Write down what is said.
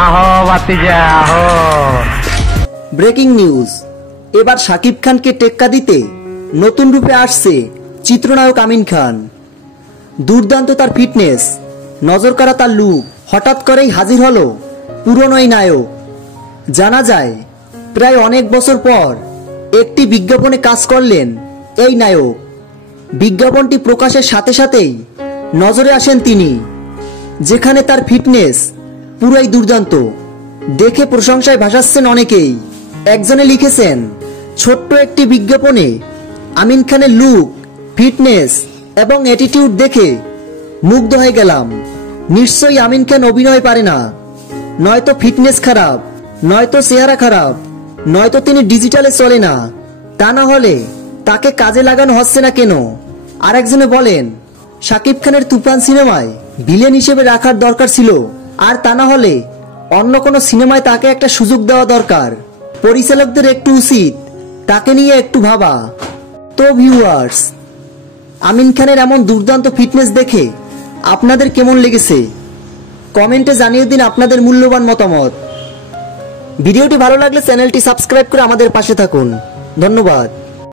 আহো বাতিজা আহো। ব্রেকিং নিউজ, এবার শাকিব খানকে টেক্কা দিতে নতুন রূপে আসছে চিত্রনায়ক আমিন খান। দুর্দান্ত তার ফিটনেস, নজরকাড়া তার লুক, হঠাৎ করেই হাজির হলো পুরনো এই নায়ক। জানা যায় প্রায় অনেক বছর পর একটি বিজ্ঞাপনে কাজ করলেন এই নায়ক। বিজ্ঞাপনটি প্রকাশের সাথে সাথেই নজরে আসেন তিনি, যেখানে তার ফিটনেস পুরাই দুর্দান্ত, দেখে প্রশংসায় ভাসাচ্ছেন অনেকেই। একজনে লিখেছেন, ছোট্ট একটি বিজ্ঞাপনে আমিন খানের লুক, ফিটনেস এবং অ্যাটিটিউড দেখে মুগ্ধ হয়ে গেলাম। নিশ্চয়ই আমিন খান অভিনয় পারে না, নয়তো ফিটনেস খারাপ, নয়তো চেহারা খারাপ, নয়তো তিনি ডিজিটালে চলে না। তা না হলে তাকে কাজে লাগানো হচ্ছে না কেন? আরেকজনে বলেন, শাকিব খানের তুফান সিনেমায় ভিলেন হিসেবে রাখার দরকার ছিল, আর তা না হলে অন্য কোনো সিনেমায় তাকে একটা সুযোগ দেওয়া দরকার। পরিচালকদের একটু উচিত তাকে নিয়ে একটু ভাবা। তো ভিউয়ার্স, আমিন খানের এমন দুর্দান্ত ফিটনেস দেখে আপনাদের কেমন লেগেছে কমেন্টে জানিয়ে দিন আপনাদের মূল্যবান মতামত। ভিডিওটি ভালো লাগলে চ্যানেলটি সাবস্ক্রাইব করে আমাদের পাশে থাকুন। ধন্যবাদ।